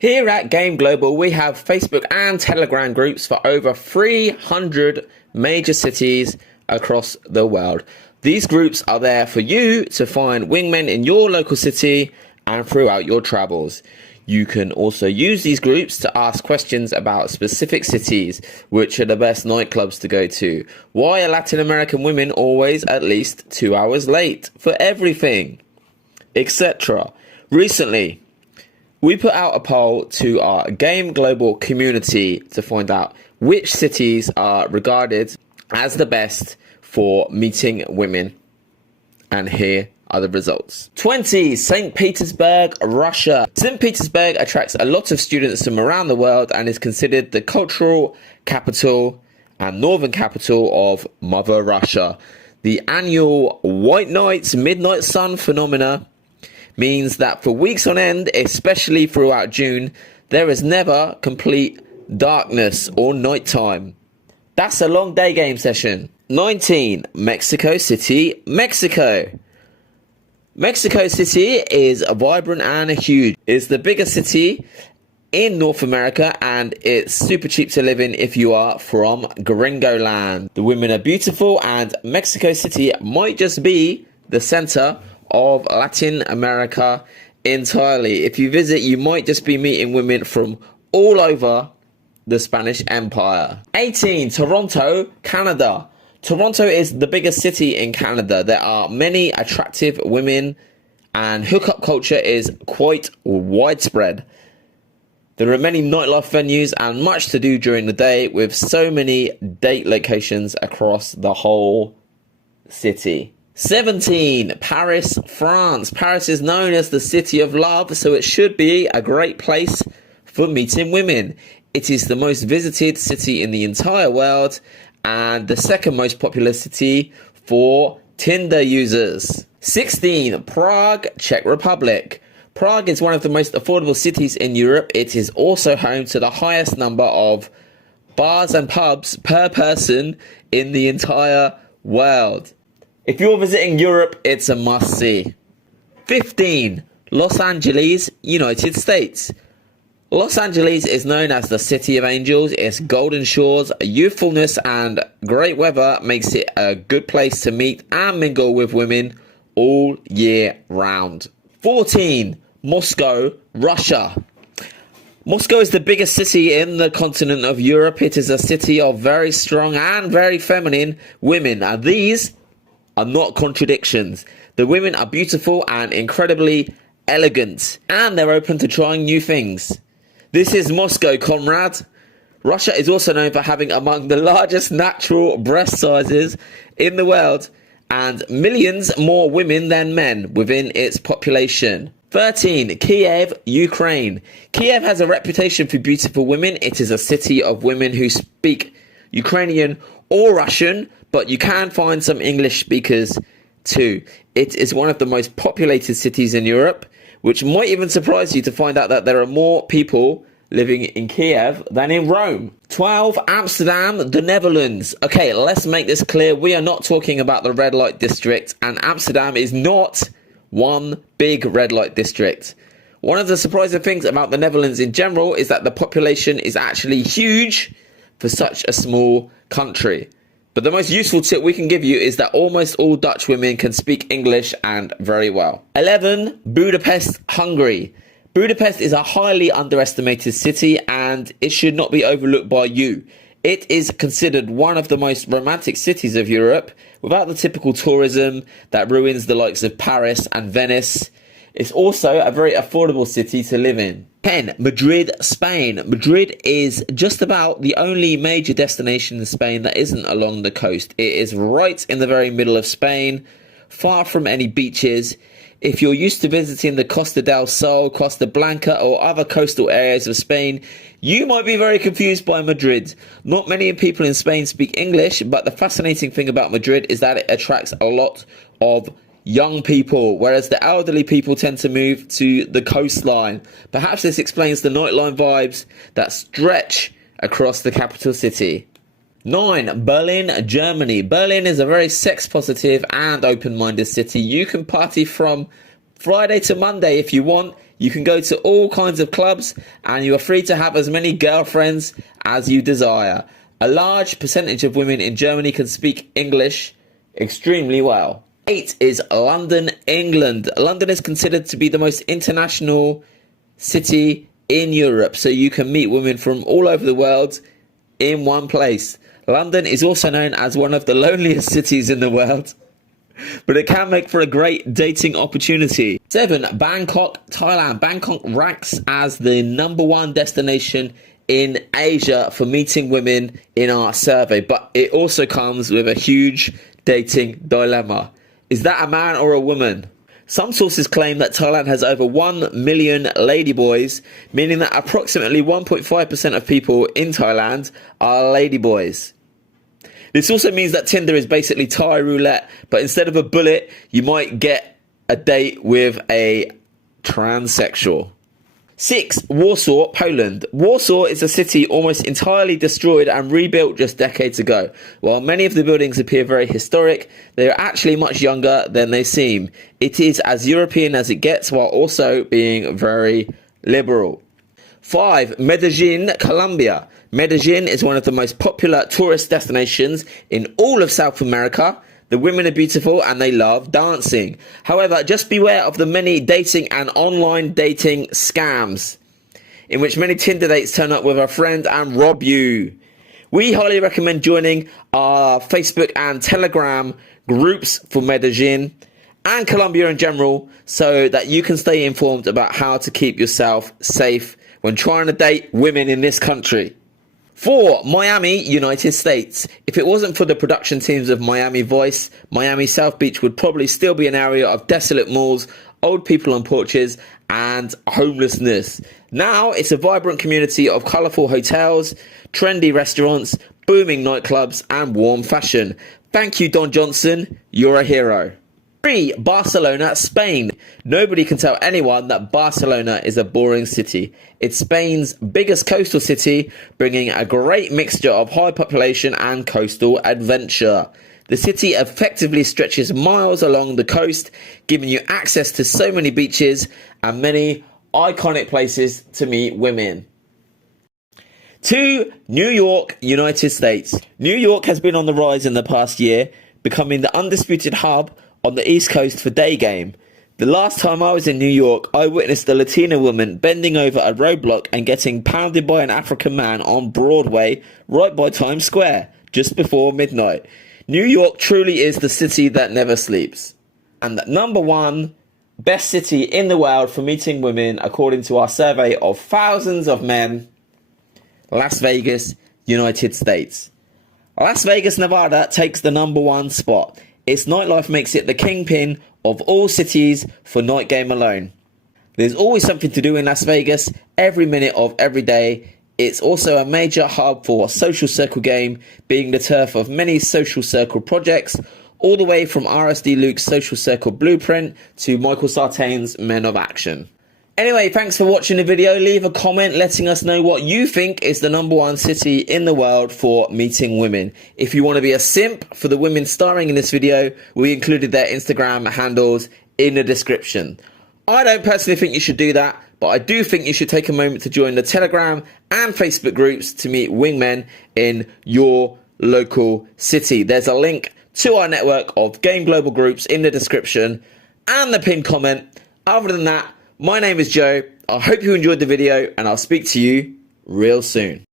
Here at Game Global, we have Facebook and Telegram groups for over 300 major cities across the world. These groups are there for you to find wingmen in your local city and throughout your travels. You can also use these groups to ask questions about specific cities, which are the best nightclubs to go to. Why are Latin American women always at least 2 hours late for everything, etc. Recently, we put out a poll to our Game Global community to find out which cities are regarded as the best for meeting women. And here are the results. 20. St. Petersburg, Russia. St. Petersburg attracts a lot of students from around the world and is considered the cultural capital and northern capital of Mother Russia. The annual White Nights Midnight Sun phenomena means that for weeks on end, especially throughout June, there is never complete darkness or nighttime. That's a long day game session. 19. Mexico City, Mexico. Mexico City is vibrant and huge. It's the biggest city in North America and it's super cheap to live in if you are from Gringoland. The women are beautiful and Mexico City might just be the center of Latin America entirely. If you visit, you might just be meeting women from all over the Spanish Empire. 18. Toronto, Canada. Toronto is the biggest city in Canada. There are many attractive women and hookup culture is quite widespread. There are many nightlife venues and much to do during the day with so many date locations across the whole city. 17. Paris, France. Paris is known as the city of love, so it should be a great place for meeting women. It is the most visited city in the entire world and the second most popular city for Tinder users. 16. Prague, Czech Republic. Prague is one of the most affordable cities in Europe. It is also home to the highest number of bars and pubs per person in the entire world. If you're visiting Europe, it's a must-see. 15. Los Angeles, United States. Los Angeles is known as the City of Angels. Its golden shores, youthfulness and great weather makes it a good place to meet and mingle with women all year round. 14. Moscow, Russia. Moscow is the biggest city in the continent of Europe. It is a city of very strong and very feminine women. And these are not contradictions. The women are beautiful and incredibly elegant. And they're open to trying new things. This is Moscow, comrade. Russia is also known for having among the largest natural breast sizes in the world and millions more women than men within its population. 13. Kiev, Ukraine. Kiev has a reputation for beautiful women. It is a city of women who speak Ukrainian or Russian, but you can find some English speakers too. It is one of the most populated cities in Europe, which might even surprise you to find out that there are more people living in Kiev than in Rome. 12. Amsterdam, the Netherlands. Okay, let's make this clear. We are not talking about the red light district, and Amsterdam is not one big red light district. One of the surprising things about the Netherlands in general is that the population is actually huge for such a small country. But the most useful tip we can give you is that almost all Dutch women can speak English and very well. 11. Budapest, Hungary. Budapest is a highly underestimated city and it should not be overlooked by you. It is considered one of the most romantic cities of Europe without the typical tourism that ruins the likes of Paris and Venice. It's also a very affordable city to live in. 10. Madrid, Spain. Madrid is just about the only major destination in Spain that isn't along the coast. It is right in the very middle of Spain, far from any beaches. If you're used to visiting the Costa del Sol, Costa Blanca or other coastal areas of Spain, you might be very confused by Madrid. Not many people in Spain speak English, but the fascinating thing about Madrid is that it attracts a lot of young people, whereas the elderly people tend to move to the coastline. Perhaps this explains the nightline vibes that stretch across the capital city. 9. Berlin, Germany. Berlin is a very sex-positive and open-minded city. You can party from Friday to Monday if you want. You can go to all kinds of clubs and you are free to have as many girlfriends as you desire. A large percentage of women in Germany can speak English extremely well. 8 is London, England. London is considered to be the most international city in Europe, so you can meet women from all over the world in one place. London is also known as one of the loneliest cities in the world, but it can make for a great dating opportunity. 7, Bangkok, Thailand. Bangkok ranks as the #1 destination in Asia for meeting women in our survey, but it also comes with a huge dating dilemma. Is that a man or a woman? Some sources claim that Thailand has over 1 million ladyboys, meaning that approximately 1.5% of people in Thailand are ladyboys. This also means that Tinder is basically Thai roulette, but instead of a bullet, you might get a date with a transsexual. 6, Warsaw, Poland. Warsaw is a city almost entirely destroyed and rebuilt just decades ago. While many of the buildings appear very historic, they are actually much younger than they seem. It is as European as it gets while also being very liberal. 5, Medellín, Colombia. Medellín is one of the most popular tourist destinations in all of South America. The women are beautiful and they love dancing. However, just beware of the many dating and online dating scams, in which many Tinder dates turn up with a friend and rob you. We highly recommend joining our Facebook and Telegram groups for Medellín and Colombia in general, so that you can stay informed about how to keep yourself safe when trying to date women in this country. 4, Miami, United States. If it wasn't for the production teams of Miami Vice, Miami South Beach would probably still be an area of desolate malls, old people on porches, and homelessness. Now it's a vibrant community of colourful hotels, trendy restaurants, booming nightclubs, and warm fashion. Thank you, Don Johnson. You're a hero. 3, Barcelona, Spain. Nobody can tell anyone that Barcelona is a boring city. It's Spain's biggest coastal city, bringing a great mixture of high population and coastal adventure. The city effectively stretches miles along the coast, giving you access to so many beaches and many iconic places to meet women. 2, New York, United States. New York has been on the rise in the past year, becoming the undisputed hub on the East Coast for day game. The last time I was in New York, I witnessed a Latina woman bending over a roadblock and getting pounded by an African man on Broadway right by Times Square, just before midnight. New York truly is the city that never sleeps. And #1 best city in the world for meeting women, according to our survey of thousands of men, Las Vegas, United States. Las Vegas, Nevada takes the #1 spot. Its nightlife makes it the kingpin of all cities for night game alone. There's always something to do in Las Vegas, every minute of every day. It's also a major hub for social circle game, being the turf of many social circle projects, all the way from RSD Luke's social circle blueprint to Michael Sartain's Men of Action. Anyway, thanks for watching the video. Leave a comment letting us know what you think is the #1 city in the world for meeting women. If you want to be a simp for the women starring in this video, we included their Instagram handles in the description. I don't personally think you should do that, but I do think you should take a moment to join the Telegram and Facebook groups to meet wingmen in your local city. There's a link to our network of Game Global groups in the description and the pinned comment. Other than that, my name is Joe. I hope you enjoyed the video and I'll speak to you real soon.